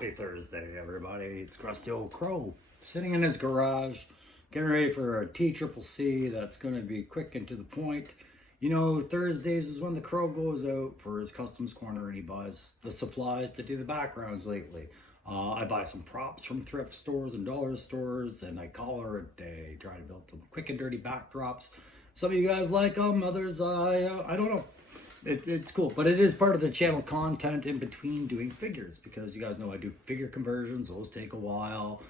Happy Thursday, everybody. It's Crusty Old Crow sitting in his garage, getting ready for a TCCC that's going to be quick and to the point. You know, Thursdays is when the Crow goes out for his customs corner and he buys the supplies to do the backgrounds lately. I buy some props from thrift stores and dollar stores, and I color it. I try to build some quick and dirty backdrops. Some of you guys like them, others, I don't know. It's cool, but it is part of the channel content in between doing figures, because you guys know I do figure conversions. Those take a while.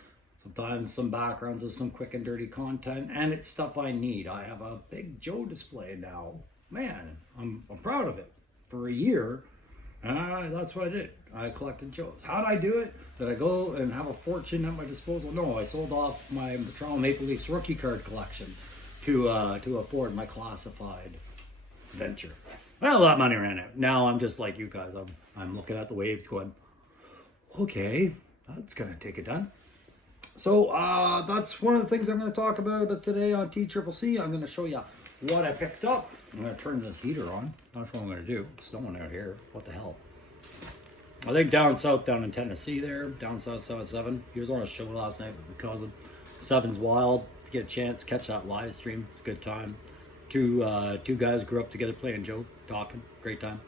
Sometimes some backgrounds is some quick and dirty content, and it's stuff I need. I have a big Joe display now. Man, I'm proud of it. For a year, that's what I did. I collected Joes. How did I do it? Did I go and have a fortune at my disposal? No, I sold off my Toronto Maple Leafs rookie card collection to afford my classified venture. Well, that money ran out. Now I'm just like you guys. I'm looking at the waves going, okay, that's going to take it done. So that's one of the things I'm going to talk about today on TCCC. I'm going to show you what I picked up. I'm going to turn this heater on. That's what I'm going to do. It's snowing out here. What the hell? I think down south, down in Tennessee there, down south, 7. He was on a show last night with his cousin. 7's wild. If you get a chance, catch that live stream. It's a good time. Two guys grew up together playing Joe, talking. Great time.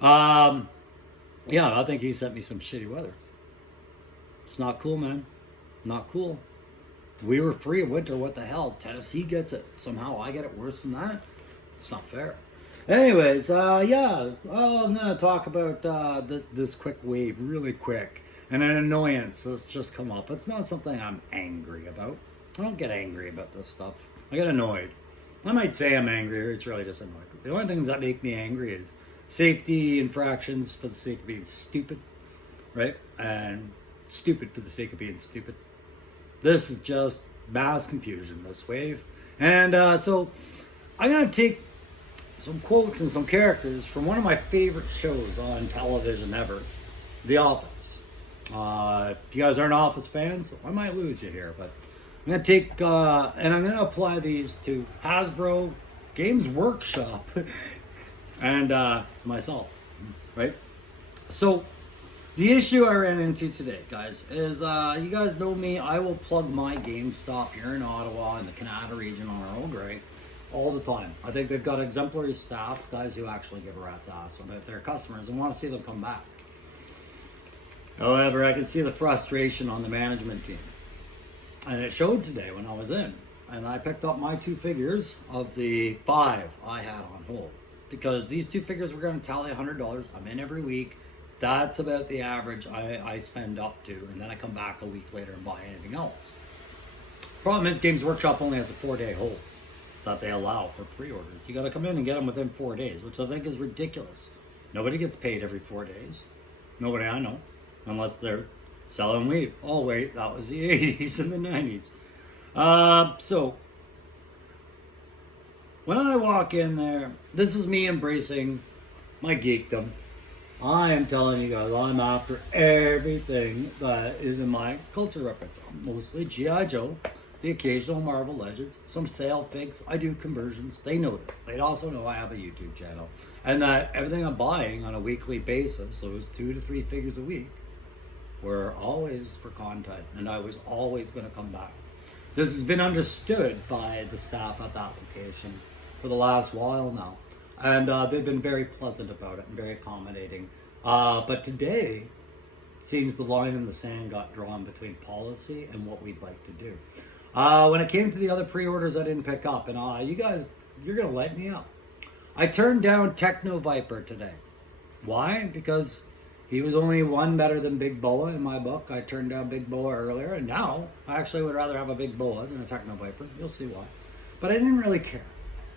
Yeah, I think he sent me some shitty weather. It's not cool, man. Not cool. We were free of winter. What the hell? Tennessee gets it. Somehow I get it worse than that. It's not fair. Anyways, yeah. I'm going to talk about this quick wave really quick. And an annoyance that's just come up. It's not something I'm angry about. I don't get angry about this stuff. I get annoyed. I might say I'm angry, or it's really just annoying. The only things that make me angry is safety infractions for the sake of being stupid, right? And stupid for the sake of being stupid. This is just mass confusion, this wave. And so I'm going to take some quotes and some characters from one of my favorite shows on television ever, The Office. If you guys aren't Office fans, I might lose you here, but I'm going to take, and I'm going to apply these to Hasbro, Games Workshop, and myself, right? So, the issue I ran into today, guys, is you guys know me. I will plug my GameStop here in Ottawa in the Canada region on Earl Grey all the time. I think they've got exemplary staff, guys who actually give a rat's ass about their customers and want to see them come back. However, I can see the frustration on the management team. And it showed today when I was in. And I picked up my 2 figures of the 5 I had on hold. Because these 2 figures were going to tally $100. I'm in every week. That's about the average I spend up to. And then I come back a week later and buy anything else. Problem is, Games Workshop only has a 4-day hold that they allow for pre-orders. You got to come in and get them within 4 days, which I think is ridiculous. Nobody gets paid every 4 days. Nobody I know. Unless they're selling weed. Oh wait, that was the 80s and the 90s. So, when I walk in there, this is me embracing my geekdom. I am telling you guys, I'm after everything that is in my culture reference. Mostly G.I. Joe, the occasional Marvel Legends, some sale figs. I do conversions. They know this. They also know I have a YouTube channel. And that everything I'm buying on a weekly basis, those 2 to 3 figures a week, were always for content, and I was always going to come back. This has been understood by the staff at that location for the last while now, and they've been very pleasant about it and very accommodating. But today, it seems the line in the sand got drawn between policy and what we'd like to do. When it came to the other pre-orders I didn't pick up, and you guys, you're going to light me up. I turned down Techno Viper today. Why? Because he was only one better than Big Boa in my book. I turned down Big Boa earlier, and now I actually would rather have a Big Boa than a Techno Viper. You'll see why. But I didn't really care.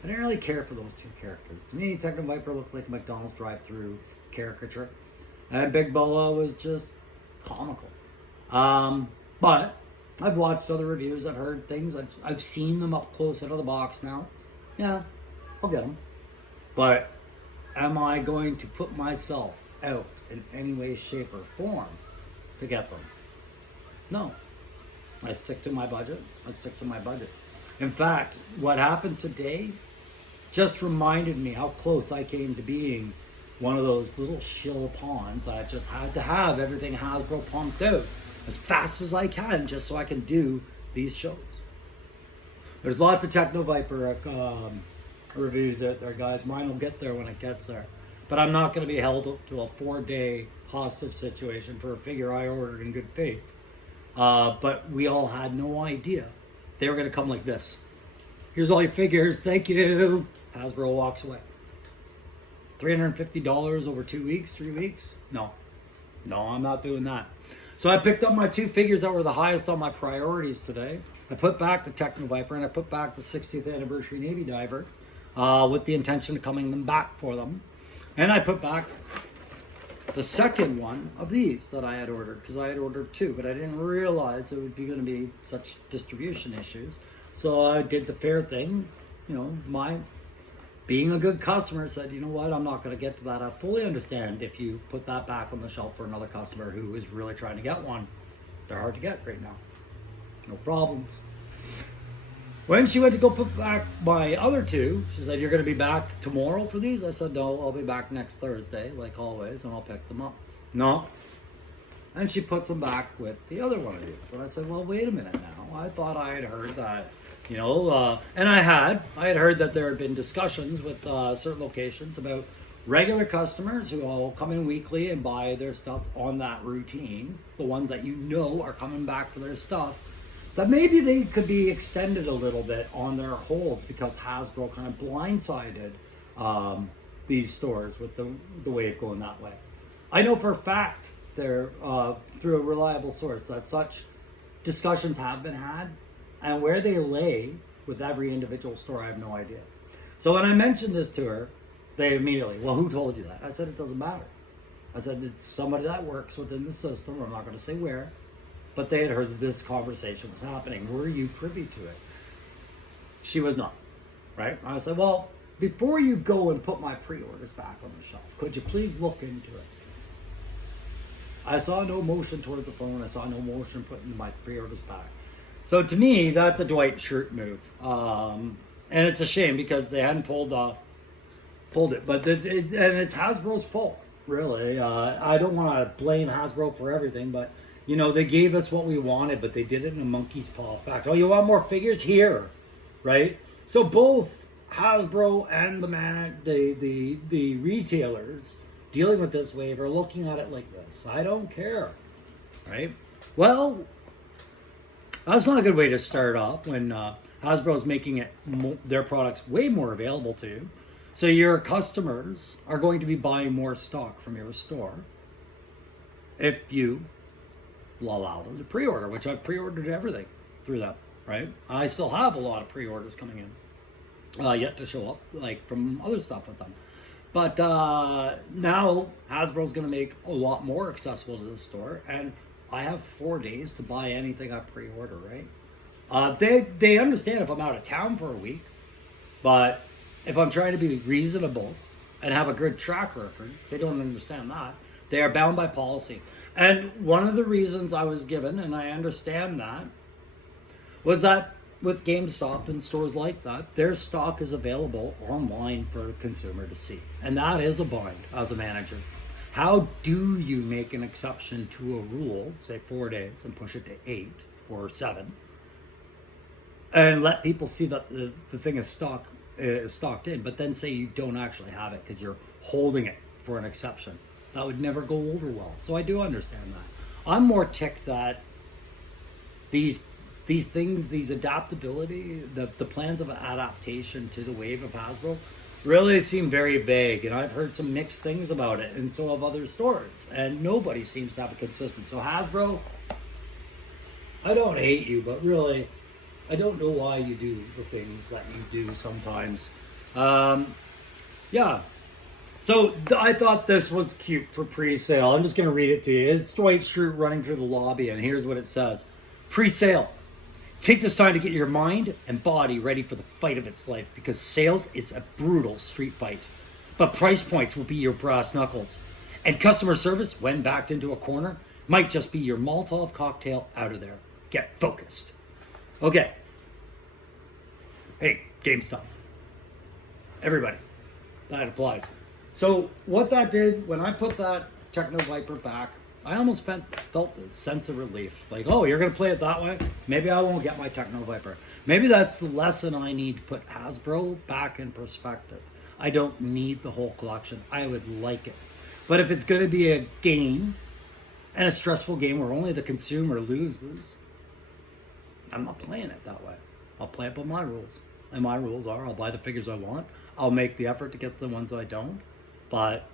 I didn't really care for those 2 characters. To me, Techno Viper looked like a McDonald's drive-thru caricature, and Big Boa was just comical. But I've watched other reviews. I've heard things. I've seen them up close out of the box now. Yeah, I'll get them. But am I going to put myself out in any way, shape, or form to get them? No. I stick to my budget. In fact, what happened today just reminded me how close I came to being one of those little shill ponds. I just had to have everything Hasbro pumped out as fast as I can just so I can do these shows. There's lots of Techno Viper reviews out there, guys. Mine will get there when it gets there. But I'm not going to be held to a 4-day hostage situation for a figure I ordered in good faith. But we all had no idea they were going to come like this. Here's all your figures. Thank you. Hasbro walks away. $350 over 2 weeks, 3 weeks? No, I'm not doing that. So I picked up my 2 figures that were the highest on my priorities today. I put back the Techno Viper and I put back the 60th anniversary Navy Diver with the intention of coming them back for them. And I put back the second one of these that I had ordered, because I had ordered 2, but I didn't realize it would be going to be such distribution issues. So I did the fair thing, my being a good customer, said, you know what, I'm not going to get to that. I fully understand if you put that back on the shelf for another customer who is really trying to get one. They're hard to get right now. No problems. When she went to go put back my other 2, she said, you're going to be back tomorrow for these? I said, no, I'll be back next Thursday, like always, and I'll pick them up. No. And she puts them back with the other one of these. And I said, well, wait a minute now. I thought I had heard that, and I had heard that there had been discussions with certain locations about regular customers who all come in weekly and buy their stuff on that routine, the ones that are coming back for their stuff, that maybe they could be extended a little bit on their holds because Hasbro kind of blindsided these stores with the wave going that way. I know for a fact they're through a reliable source that such discussions have been had, and where they lay with every individual store, I have no idea. So when I mentioned this to her, they immediately, well, who told you that? I said, it doesn't matter. I said, it's somebody that works within the system. I'm not going to say where. But they had heard that this conversation was happening. Were you privy to it? She was not, right? I said, well, before you go and put my pre-orders back on the shelf, could you please look into it? I saw no motion towards the phone. I saw no motion putting my pre-orders back. So to me, that's a Dwight Schrute move. And it's a shame because they hadn't pulled it. But it's Hasbro's fault, really. I don't want to blame Hasbro for everything, but they gave us what we wanted, but they did it in a monkey's paw effect. Oh, you want more figures? Here, right? So both Hasbro and the retailers dealing with this wave are looking at it like this. I don't care, right? Well, that's not a good way to start off when Hasbro's making their products way more available to you. So your customers are going to be buying more stock from your store if you allow them to pre-order, which I've pre-ordered everything through them, right? I still have a lot of pre-orders coming in yet to show up, like from other stuff with them. But now Hasbro's going to make a lot more accessible to the store, and I have 4 days to buy anything I pre-order, right? They understand if I'm out of town for a week, but if I'm trying to be reasonable and have a good track record, they don't understand that. They are bound by policy. And one of the reasons I was given, and I understand that, was that with GameStop and stores like that, their stock is available online for the consumer to see. And that is a bind as a manager. How do you make an exception to a rule, say 4 days, and push it to 8 or 7, and let people see that the thing is stocked in, but then say you don't actually have it because you're holding it for an exception? That would never go over well. So I do understand that. I'm more ticked that these things, these adaptability, the plans of adaptation to the wave of Hasbro really seem very vague, and I've heard some mixed things about it, and so have other stores, and nobody seems to have a consistent. So Hasbro, I don't hate you, but really, I don't know why you do the things that you do sometimes. Yeah. So I thought this was cute for pre-sale. I'm just going to read it to you. It's Dwight Schrute running through the lobby, and here's what it says. Pre-sale. Take this time to get your mind and body ready for the fight of its life, because sales is a brutal street fight. But price points will be your brass knuckles. And customer service, when backed into a corner, might just be your Molotov cocktail out of there. Get focused. Okay. Hey, GameStop. Everybody. That applies. So what that did, when I put that Techno Viper back, I almost felt this sense of relief. Like, oh, you're going to play it that way? Maybe I won't get my Techno Viper. Maybe that's the lesson I need to put Hasbro back in perspective. I don't need the whole collection. I would like it. But if it's going to be a game, and a stressful game where only the consumer loses, I'm not playing it that way. I'll play it by my rules. And my rules are, I'll buy the figures I want. I'll make the effort to get the ones I don't. But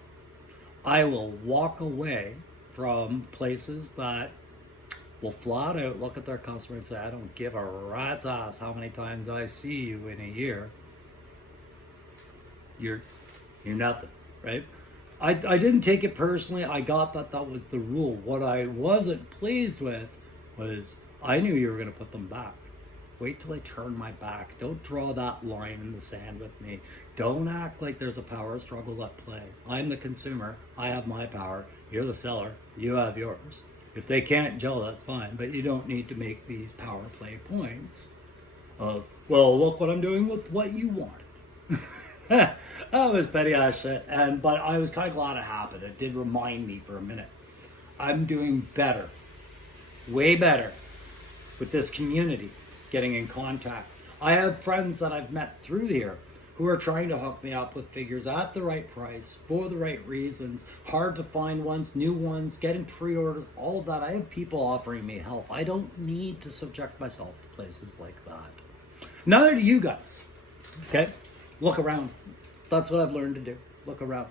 I will walk away from places that will flat out look at their customer and say, I don't give a rat's ass how many times I see you in a year. You're nothing, right? I didn't take it personally. I got that was the rule. What I wasn't pleased with was I knew you were going to put them back. Wait till I turn my back. Don't draw that line in the sand with me. Don't act like there's a power struggle at play. I'm the consumer. I have my power. You're the seller. You have yours. If they can't gel, that's fine. But you don't need to make these power play points of, well, look what I'm doing with what you wanted. That was petty ass shit. But I was kind of glad it happened. It did remind me for a minute. I'm doing better. Way better with this community. Getting in contact. I have friends that I've met through here who are trying to hook me up with figures at the right price, for the right reasons, hard to find ones, new ones, getting pre-orders, all of that. I have people offering me help. I don't need to subject myself to places like that. Neither do you guys. Okay? Look around. That's what I've learned to do. Look around.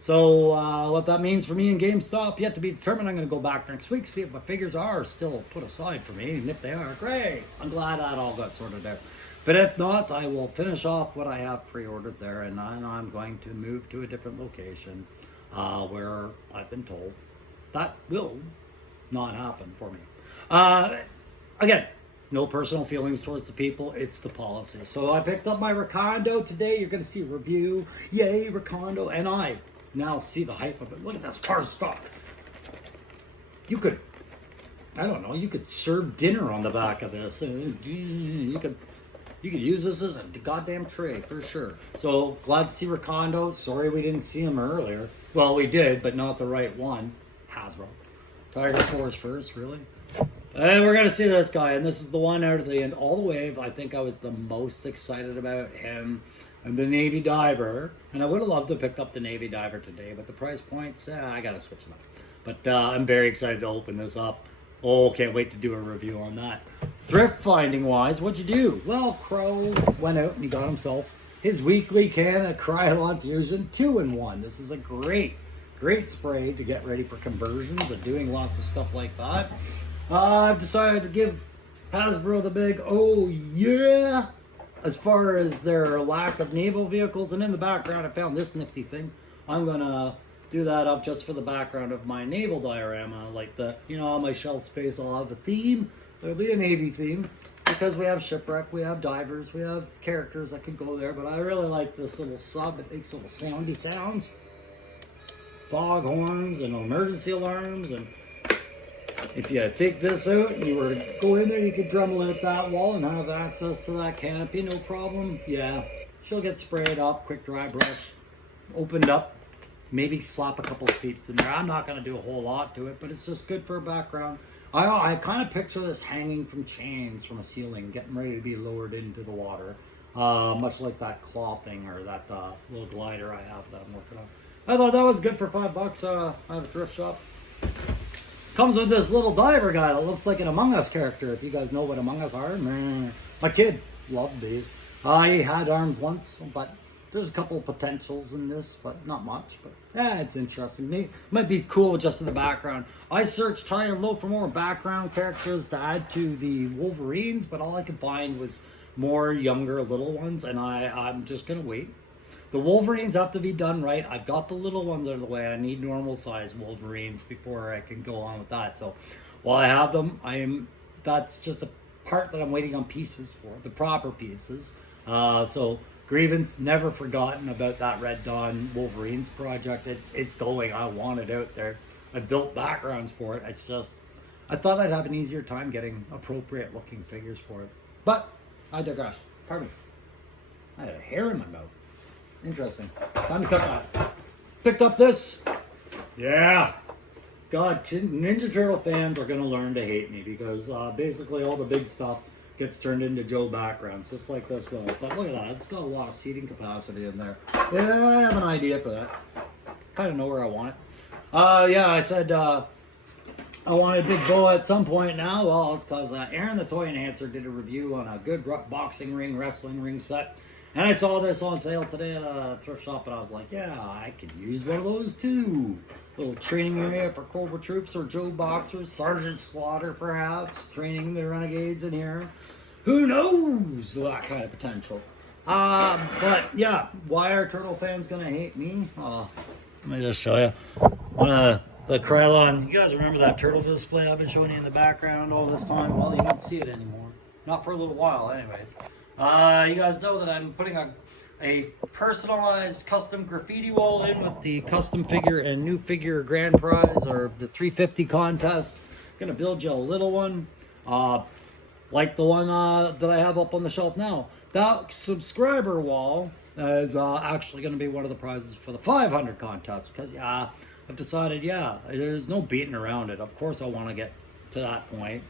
So what that means for me in GameStop, yet to be determined. I'm going to go back next week, see if my figures are still put aside for me. And if they are, great. I'm glad that all got sorted out. But if not, I will finish off what I have pre-ordered there. And I'm going to move to a different location where I've been told that will not happen for me. Again, no personal feelings towards the people. It's the policy. So I picked up my Recondo today. You're going to see a review. Yay, Recondo. And I now see the hype of it. Look at this car stock. You could, I don't know, you could serve dinner on the back of this. You could use this as a goddamn tray for sure. So glad to see Recondo. Sorry we didn't see him earlier. Well, we did, but not the right one. Hasbro. Tiger Force first, really? And we're going to see this guy, and this is the one out of the end, all the wave. I think I was the most excited about him. And the Navy Diver, and I would have loved to have picked up the Navy Diver today, but the price points, I gotta switch them up. But I'm very excited to open this up. Oh, can't wait to do a review on that. Thrift finding wise, what'd you do? Well, Crow went out and he got himself his weekly can of Krylon Fusion 2-in-1. This is a great spray to get ready for conversions and doing lots of stuff like that. I've decided to give Hasbro the big, oh yeah, as far as their lack of naval vehicles. And in the background, I found this nifty thing. I'm going to do that up just for the background of my naval diorama. Like on my shelf space, I'll have a theme. There'll be a Navy theme because we have shipwreck, we have divers, we have characters that can go there. But I really like this little sub. It makes little soundy sounds. Fog horns and emergency alarms. And if you take this out and you were to go in there, you could Dremel out that wall and have access to that canopy, no problem. Yeah, she'll get sprayed up, quick dry brush, opened up, maybe slap a couple seats in there. I'm not going to do a whole lot to it, but it's just good for a background. I kind of picture this hanging from chains from a ceiling, getting ready to be lowered into the water, much like that claw thing or that little glider I have that I'm working on. I thought that was good for $5. I have a thrift shop. Comes with this little diver guy that looks like an Among Us character. If you guys know what Among Us are. My kid loved these. He had arms once, but there's a couple of potentials in this, but not much. But yeah, it's interesting. Might be cool just in the background. I searched high and low for more background characters to add to the Wolverines, but all I could find was more younger little ones, and I'm just going to wait. The Wolverines have to be done right. I've got the little ones out of the way. I need normal size Wolverines before I can go on with that. So while I have them, that's just a part that I'm waiting on pieces for, the proper pieces. So Grievance, never forgotten about that Red Dawn Wolverines project. It's going. I want it out there. I built backgrounds for it. It's just, I thought I'd have an easier time getting appropriate looking figures for it. But I digress. Pardon me. I had a hair in my mouth. Interesting. Time to cut that. picked up this. Yeah. God, Ninja Turtle fans are going to learn to hate me because basically all the big stuff gets turned into Joe backgrounds, just like this one. But look at that. It's got a lot of seating capacity in there. Yeah, I have an idea for that. Kind of know where I want it. Yeah, I said I want to dig Bo at some point now. Well, it's because Aaron the Toy Enhancer did a review on a good boxing ring, wrestling ring set. And I saw this on sale today at a thrift shop, and I was like, yeah, I could use one of those too. Little training area for Cobra Troops or Joe Boxers, Sergeant Slaughter perhaps, training the Renegades in here. Who knows that kind of potential. But yeah, why are Turtle fans going to hate me? Let me just show you. One of the Krylon, you guys remember that turtle display I've been showing you in the background all this time? Well, you can't see it anymore. Not for a little while anyways. You guys know that I'm putting a personalized custom graffiti wall in with the custom figure and new figure grand prize, or the 350 contest. Gonna build you a little one, like the one that I have up on the shelf now. That subscriber wall is actually gonna be one of the prizes for the 500 contest, because I've decided, there's no beating around it. Of course I want to get to that point.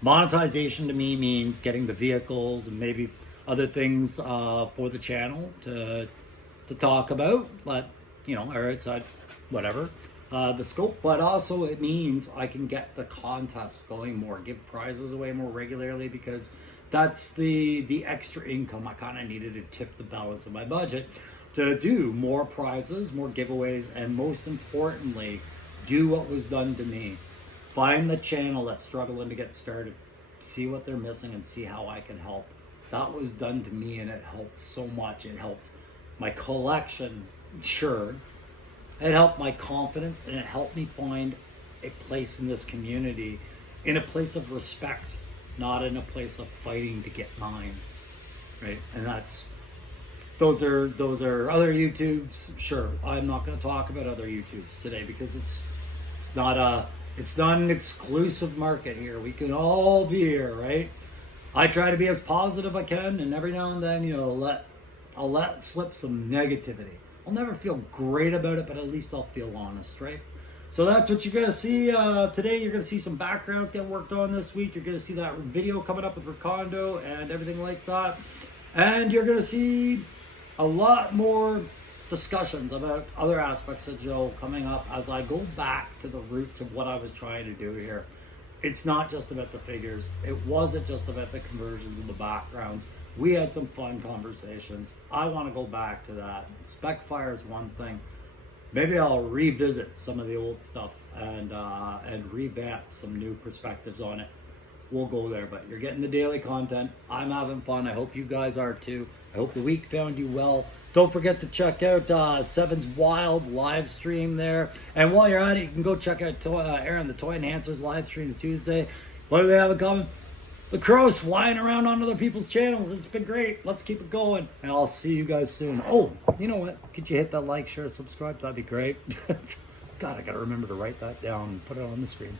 Monetization to me means getting the vehicles and maybe other things for the channel to talk about, but are outside whatever the scope. But also it means I can get the contests going more, give prizes away more regularly, because that's the extra income I kind of needed to tip the balance of my budget to do more prizes, more giveaways, and most importantly, do what was done to me. Find the channel that's struggling to get started, see what they're missing, and see how I can help. That was done to me, and it helped so much. It helped my collection, sure. It helped my confidence, and it helped me find a place in this community, in a place of respect, not in a place of fighting to get mine, right? And those are other YouTubes. Sure, I'm not going to talk about other YouTubes today because it's not an exclusive market here. We can all be here, right? I try to be as positive I can, and every now and then, I'll let slip some negativity. I'll never feel great about it, but at least I'll feel honest, right? So that's what you're going to see today. You're going to see some backgrounds get worked on this week. You're going to see that video coming up with Recondo and everything like that. And you're going to see a lot more discussions about other aspects of Joe coming up as I go back to the roots of what I was trying to do here. It's not just about the figures. It wasn't just about the conversions and the backgrounds. We had some fun conversations. I want to go back to that. Spec Fire is one thing. Maybe I'll revisit some of the old stuff and revamp some new perspectives on it. We'll go there, but you're getting the daily content. I'm having fun. I hope you guys are too. I hope the week found you well. Don't forget to check out Seven's Wild live stream there. And while you're at it, you can go check out Aaron the Toy Enhancer's live stream Tuesday. What do they have in common? The crows flying around on other people's channels. It's been great. Let's keep it going. And I'll see you guys soon. Oh, you know what? Could you hit that like, share, subscribe? That'd be great. God, I got to remember to write that down and put it on the screen.